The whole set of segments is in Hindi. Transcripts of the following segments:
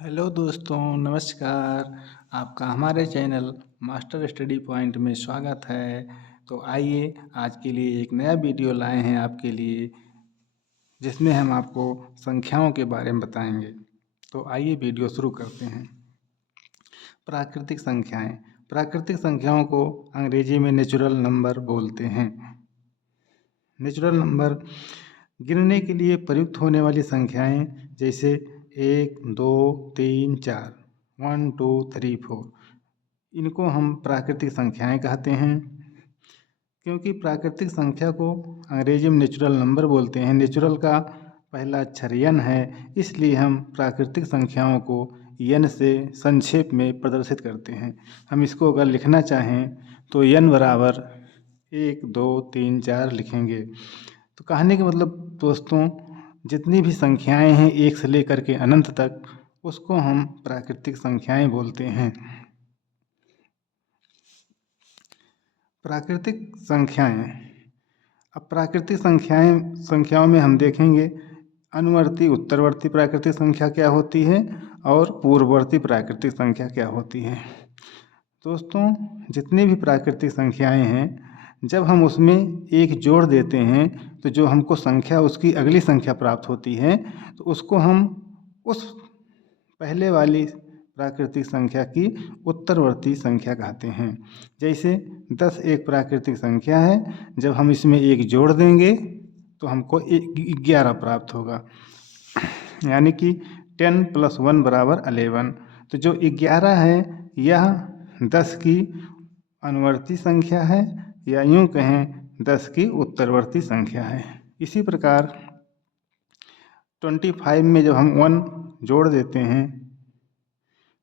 हेलो दोस्तों, नमस्कार। आपका हमारे चैनल मास्टर स्टडी पॉइंट में स्वागत है। तो आइए आज के लिए एक नया वीडियो लाए हैं आपके लिए, जिसमें हम आपको संख्याओं के बारे में बताएंगे। तो आइए वीडियो शुरू करते हैं। प्राकृतिक संख्याएं। प्राकृतिक संख्याओं को अंग्रेजी में नेचुरल नंबर बोलते हैं। नेचुरल नंबर गिनने के लिए प्रयुक्त होने वाली संख्याएं जैसे 1, 2, 3, 4, 1, 2, 3, 4, इनको हम प्राकृतिक संख्याएं कहते हैं। क्योंकि प्राकृतिक संख्या को अंग्रेजी में नेचुरल नंबर बोलते हैं, नेचुरल का पहला अक्षर यन है, इसलिए हम प्राकृतिक संख्याओं को यन से संक्षेप में प्रदर्शित करते हैं। हम इसको अगर लिखना चाहें तो यन बराबर 1, 2, 3, 4 लिखेंगे। तो कहने का मतलब दोस्तों, जितनी भी संख्याएं हैं एक से लेकर के अनंत तक, उसको हम प्राकृतिक संख्याएं बोलते हैं। प्राकृतिक संख्याएं। अब प्राकृतिक संख्याओं में हम देखेंगे अनुवर्ती उत्तरवर्ती प्राकृतिक संख्या क्या होती है और पूर्ववर्ती प्राकृतिक संख्या क्या होती है। दोस्तों, जितनी भी प्राकृतिक संख्याएं हैं, जब हम उसमें एक जोड़ देते हैं तो जो हमको संख्या उसकी अगली संख्या प्राप्त होती है, तो उसको हम उस पहले वाली प्राकृतिक संख्या की उत्तरवर्ती संख्या कहते हैं। जैसे 10 एक प्राकृतिक संख्या है, जब हम इसमें एक जोड़ देंगे तो हमको 11 प्राप्त होगा, यानी कि 10 + 1 = 11। तो जो 11 है यह 10 की अनुवर्ती संख्या है, या यूँ कहें 10 की उत्तरवर्ती संख्या है। इसी प्रकार 25 में जब हम 1 जोड़ देते हैं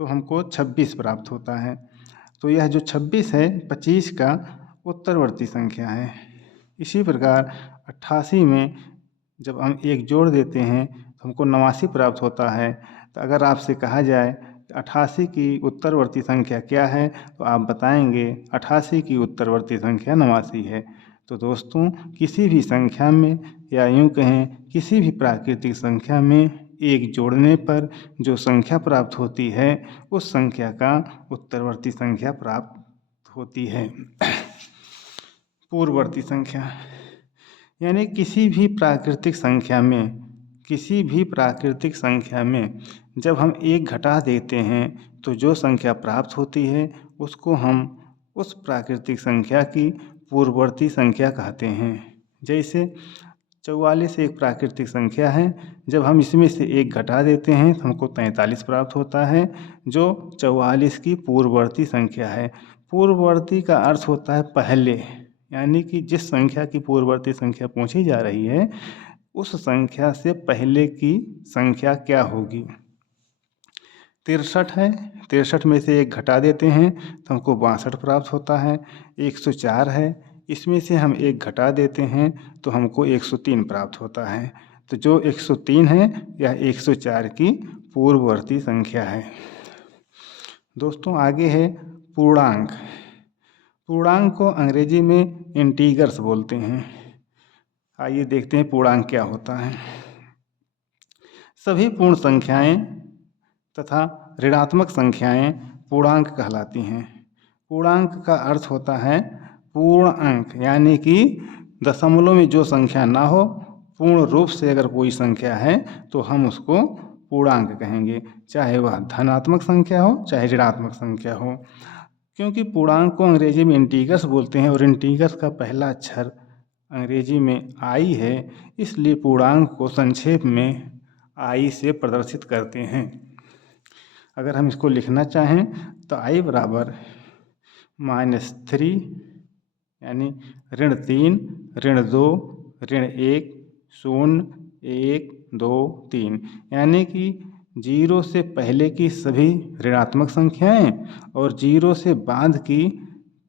तो हमको 26 प्राप्त होता है। तो यह जो 26 है 25 का उत्तरवर्ती संख्या है। इसी प्रकार 88 में जब हम एक जोड़ देते हैं तो हमको 89 प्राप्त होता है। तो अगर आपसे कहा जाए 88 की उत्तरवर्ती संख्या क्या है, तो आप बताएंगे 88 की उत्तरवर्ती संख्या 89 है। तो दोस्तों, किसी भी संख्या में, या यूँ कहें किसी भी प्राकृतिक संख्या में एक जोड़ने पर जो संख्या प्राप्त होती है, उस संख्या का उत्तरवर्ती संख्या प्राप्त होती है। पूर्ववर्ती संख्या, यानी किसी भी प्राकृतिक संख्या में जब हम एक घटा देते हैं तो जो संख्या प्राप्त होती है उसको हम उस प्राकृतिक संख्या की पूर्ववर्ती संख्या कहते हैं। जैसे 44 एक प्राकृतिक संख्या है, जब हम इसमें से एक घटा देते हैं तो हमको 43 प्राप्त होता है, जो 44 की पूर्ववर्ती संख्या है। पूर्ववर्ती का अर्थ होता है पहले, यानी कि जिस संख्या की पूर्ववर्ती संख्या पूछी जा रही है उस संख्या से पहले की संख्या क्या होगी। 63 है, 63 में से एक घटा देते हैं तो हमको 62 प्राप्त होता है। 104 है, इसमें से हम एक घटा देते हैं तो हमको 103 प्राप्त होता है। तो जो 103 है यह 104 की पूर्ववर्ती संख्या है। दोस्तों, आगे है पूर्णांक। पूर्णांक को अंग्रेजी में इंटीगर्स बोलते हैं। आइए देखते हैं पूर्णांक क्या होता है। सभी पूर्ण संख्याएं तथा ऋणात्मक संख्याएं पूर्णांक कहलाती हैं। पूर्णांक का अर्थ होता है पूर्ण अंक, यानी कि दशमलव में जो संख्या ना हो, पूर्ण रूप से अगर कोई संख्या है तो हम उसको पूर्णांक कहेंगे, चाहे वह धनात्मक संख्या हो चाहे ऋणात्मक संख्या हो। क्योंकि पूर्णांक को अंग्रेजी में इंटीगर्स बोलते हैं और इंटीगर्स का पहला अक्षर अंग्रेजी में आई है, इसलिए पूर्णांक को संक्षेप में आई से प्रदर्शित करते हैं। अगर हम इसको लिखना चाहें तो आई बराबर -3, यानी -3, -2, -1, 0, 1, 2, 3, यानी कि 0 से पहले की सभी ऋणात्मक संख्याएं और 0 से बाद की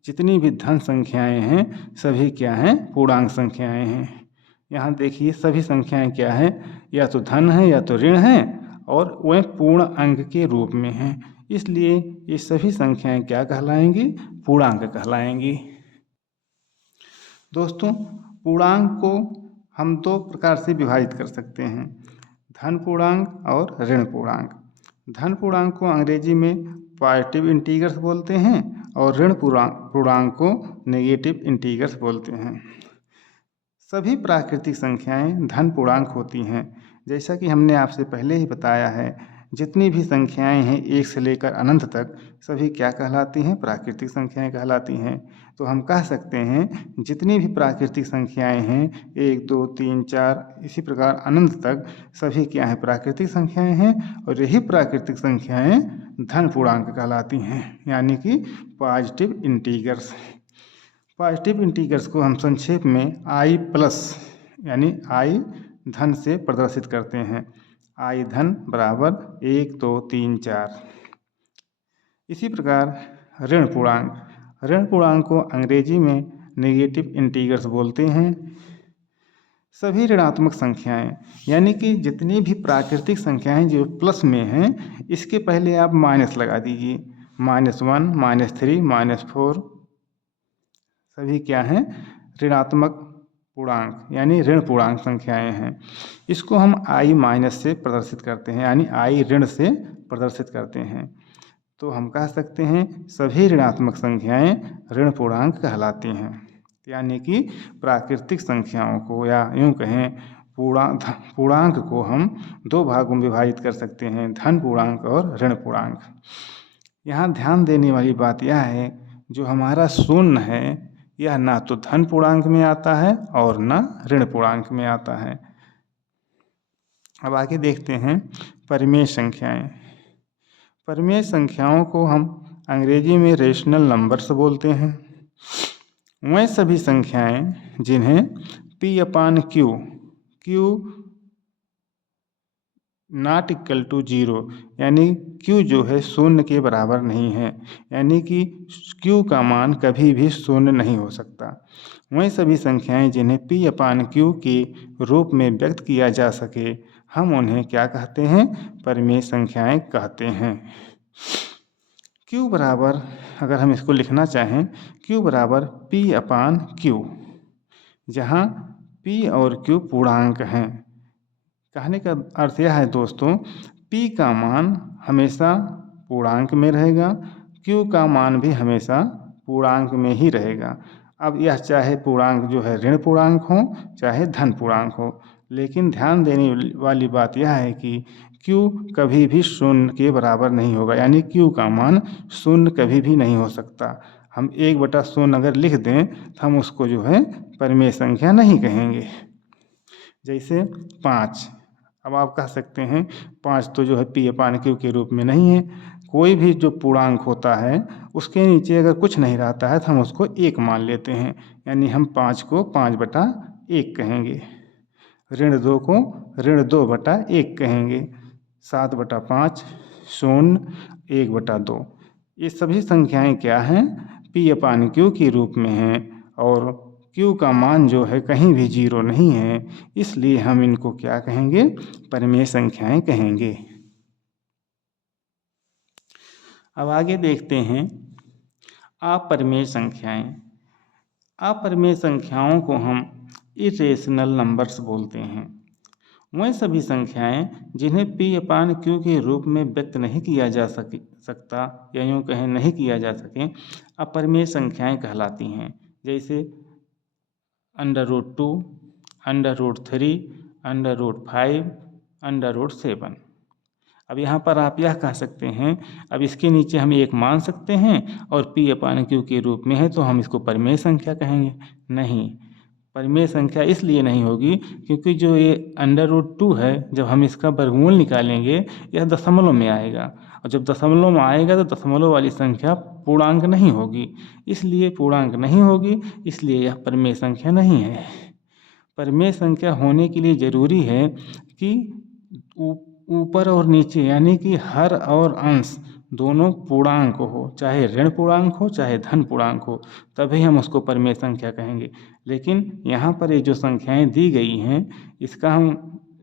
जितनी भी धन संख्याएं हैं सभी क्या हैं, पूर्णांक संख्याएं हैं। यहाँ देखिए सभी संख्याएं क्या हैं, या तो धन है या तो ऋण है, और वह पूर्ण अंक के रूप में हैं, इसलिए ये सभी संख्याएं क्या कहलाएंगी, पूर्णांक कहलाएंगी। दोस्तों, पूर्णांक को हम दो प्रकार से विभाजित कर सकते हैं, धन पूर्णांक और ऋण पूर्णांक। धन पूर्णांक को अंग्रेजी में पॉजिटिव इंटीजर्स बोलते हैं और ऋण पूर्णांक को नेगेटिव इंटीजर्स बोलते हैं। सभी प्राकृतिक संख्याएं धन पूर्णांक होती हैं। जैसा कि हमने आपसे पहले ही बताया है, जितनी भी संख्याएं हैं एक से लेकर अनंत तक सभी क्या कहलाती हैं? प्राकृतिक संख्याएं कहलाती हैं। तो हम कह सकते हैं जितनी भी प्राकृतिक संख्याएं हैं 1, 2, 3, 4 इसी प्रकार अनंत तक सभी क्या हैं? प्राकृतिक संख्याएं हैं और यही प्राकृतिक संख्याएं धन पूर्णांक कहलाती हैं, यानी कि पॉजिटिव इंटीजर्स। पॉजिटिव इंटीजर्स को हम संक्षेप में आई प्लस यानी आई धन से प्रदर्शित करते हैं। आई धन बराबर 1, 2, 3, 4। इसी प्रकार ऋण पूर्णांक को अंग्रेजी में नेगेटिव इंटीजर्स बोलते हैं। सभी ऋणात्मक संख्याएं यानी कि जितनी भी प्राकृतिक संख्याएं जो प्लस में हैं इसके पहले आप माइनस लगा दीजिए। -1, -3, -4 सभी क्या हैं? ऋणात्मक पूर्णांक यानी ऋण पूर्णांक संख्याएं हैं। इसको हम आई माइनस से प्रदर्शित करते हैं यानी आई ऋण से प्रदर्शित करते हैं। तो हम कह सकते हैं सभी ऋणात्मक संख्याएं ऋण पूर्णांक कहलाती हैं। यानी कि प्राकृतिक संख्याओं को या यूँ कहें पूर्णांक को हम दो भागों में विभाजित कर सकते हैं, धन पूर्णांक और ऋण पूर्णांक। यहाँ ध्यान देने वाली बात यह है जो हमारा शून्य है यह ना तो धन पूर्णांक में आता है और ना ऋण पूर्णांक में आता है। अब आगे देखते हैं परिमेय संख्याएं। परिमेय संख्याओं को हम अंग्रेजी में रेशनल नंबर्स बोलते हैं। वह सभी संख्याएं जिन्हें Q नॉट इक्वल टू 0 यानी Q जो है शून्य के बराबर नहीं है, यानी कि Q का मान कभी भी शून्य नहीं हो सकता। वही सभी संख्याएं जिन्हें P/Q के रूप में व्यक्त किया जा सके हम उन्हें क्या कहते हैं? परिमेय संख्याएं कहते हैं। Q बराबर अगर हम इसको लिखना चाहें Q बराबर P/Q, जहाँ P और Q पूर्णांक हैं। कहने का अर्थ यह है दोस्तों, P का मान हमेशा पूर्णांक में रहेगा, Q का मान भी हमेशा पूर्णांक में ही रहेगा। अब यह चाहे पूर्णांक जो है ऋण पूर्णांक हो चाहे धन पूर्णांक हो, लेकिन ध्यान देने वाली बात यह है कि Q कभी भी शून्य के बराबर नहीं होगा, यानी Q का मान शून्य कभी भी नहीं हो सकता। हम 1/शून्य अगर लिख दें तो हम उसको जो है परिमेय संख्या नहीं कहेंगे। जैसे 5, अब आप कह सकते हैं 5 तो जो है P/Q के रूप में नहीं है। कोई भी जो पूर्णांक होता है उसके नीचे अगर कुछ नहीं रहता है तो हम उसको 1 मान लेते हैं, यानी हम 5 को 5/1 कहेंगे। ऋण 2 को ऋण 2/1 कहेंगे। 7/5, 0, 1/2। ये सभी संख्याएं क्या हैं? P/Q के रूप में हैं और Q का मान जो है कहीं भी 0 नहीं है, इसलिए हम इनको क्या कहेंगे? परिमेय संख्याएं कहेंगे। अब आगे देखते हैं अपरिमेय संख्याएं। अपरिमेय संख्याओं को हम इरेशनल नंबर्स बोलते हैं। वह सभी संख्याएं जिन्हें P/Q के रूप में व्यक्त नहीं किया जा सकता या यूँ कहें नहीं किया जा सके अपरिमेय संख्याएं कहलाती हैं। जैसे √2, √3, √5, √7। अब यहाँ पर आप यह कह सकते हैं अब इसके नीचे हम 1 मान सकते हैं और P/Q के रूप में है तो हम इसको परिमेय संख्या कहेंगे। नहीं, परिमेय संख्या इसलिए नहीं होगी क्योंकि जो ये √2 है जब हम इसका वर्गमूल निकालेंगे यह दशमलव में आएगा, और जब दशमलव में आएगा तो दशमलव वाली संख्या पूर्णांक नहीं होगी, इसलिए पूर्णांक नहीं होगी, इसलिए यह परिमेय संख्या नहीं है। परिमेय संख्या होने के लिए ज़रूरी है कि ऊपर और नीचे यानी कि हर और अंश दोनों पूर्णांक हो, चाहे ऋण पूर्णांक हो चाहे धन पूर्णांक हो, तभी हम उसको परिमेय संख्या कहेंगे। लेकिन यहाँ पर ये जो संख्याएं दी गई हैं इसका हम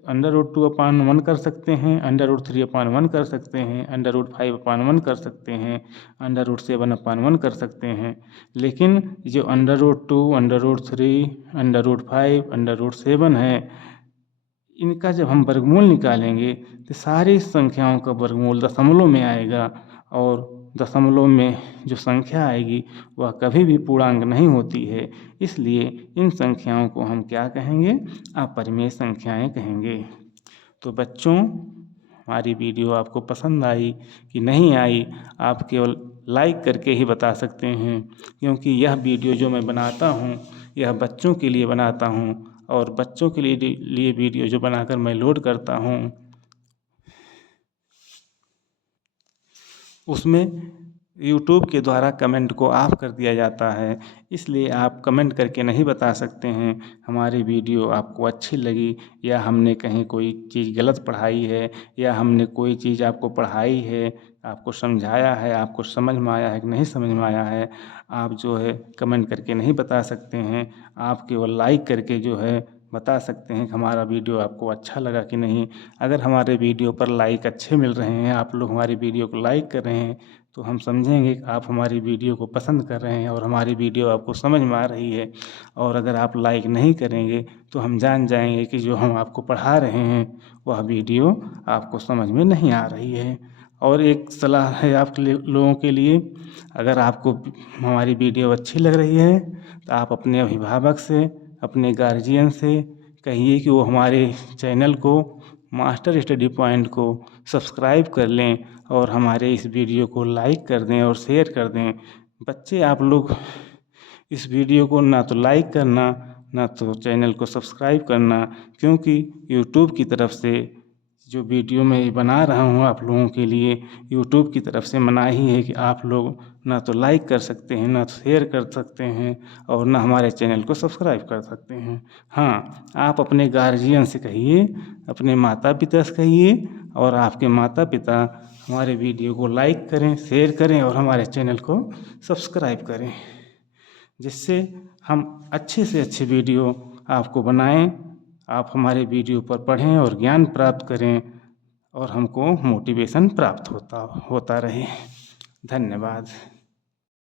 √2/1 कर सकते हैं, √3/1 कर सकते हैं, √5/1 कर सकते हैं, √7/1 कर सकते हैं। लेकिन जो √2, √3, √5, √7 है इनका जब हम वर्गमूल निकालेंगे तो सारी संख्याओं का वर्गमूल दशमलव में आएगा और दशमलव में जो संख्या आएगी वह कभी भी पूर्णांक नहीं होती है। इसलिए इन संख्याओं को हम क्या कहेंगे? अपरिमेय संख्याएं कहेंगे। तो बच्चों, हमारी वीडियो आपको पसंद आई कि नहीं आई, आप केवल लाइक करके ही बता सकते हैं, क्योंकि यह वीडियो जो मैं बनाता हूँ यह बच्चों के लिए बनाता हूँ और बच्चों के लिए वीडियो जो बनाकर मैं लोड करता हूँ उसमें यूट्यूब के द्वारा कमेंट को ऑफ कर दिया जाता है। इसलिए आप कमेंट करके नहीं बता सकते हैं हमारी वीडियो आपको अच्छी लगी, या हमने कहीं कोई चीज़ गलत पढ़ाई है, या हमने कोई चीज़ आपको पढ़ाई है, आपको समझाया है, आपको समझ में आया है कि नहीं समझ में आया है। आप जो है कमेंट करके नहीं बता सकते हैं। आप केवल लाइक करके जो है बता सकते हैं कि हमारा वीडियो आपको अच्छा लगा कि नहीं। अगर हमारे वीडियो पर लाइक अच्छे मिल रहे हैं, आप लोग हमारी वीडियो को लाइक कर रहे हैं, तो हम समझेंगे कि आप हमारी वीडियो को पसंद कर रहे हैं और हमारी वीडियो आपको समझ में आ रही है। और अगर आप लाइक नहीं करेंगे तो हम जान जाएंगे कि जो हम आपको पढ़ा रहे हैं वह वीडियो आपको समझ में नहीं आ रही है। और एक सलाह है आपके लोगों के लिए, अगर आपको हमारी वीडियो अच्छी लग रही है तो आप अपने अभिभावक से, अपने गार्जियन से कहिए कि वो हमारे चैनल को, मास्टर स्टडी पॉइंट को सब्सक्राइब कर लें और हमारे इस वीडियो को लाइक कर दें और शेयर कर दें। बच्चे, आप लोग इस वीडियो को ना तो लाइक करना, ना तो चैनल को सब्सक्राइब करना, क्योंकि यूट्यूब की तरफ से जो वीडियो मैं बना रहा हूँ आप लोगों के लिए, यूट्यूब की तरफ से मनाही है कि आप लोग ना तो लाइक कर सकते हैं, ना तो शेयर कर सकते हैं, और ना हमारे चैनल को सब्सक्राइब कर सकते हैं। हाँ, आप अपने गार्जियन से कहिए, अपने माता पिता से कहिए, और आपके माता पिता हमारे वीडियो को लाइक करें, शेयर करें और हमारे चैनल को सब्सक्राइब करें, जिससे हम अच्छे से अच्छे वीडियो आपको बनाएं, आप हमारे वीडियो पर पढ़ें और ज्ञान प्राप्त करें और हमको मोटिवेशन प्राप्त होता रहे। धन्यवाद।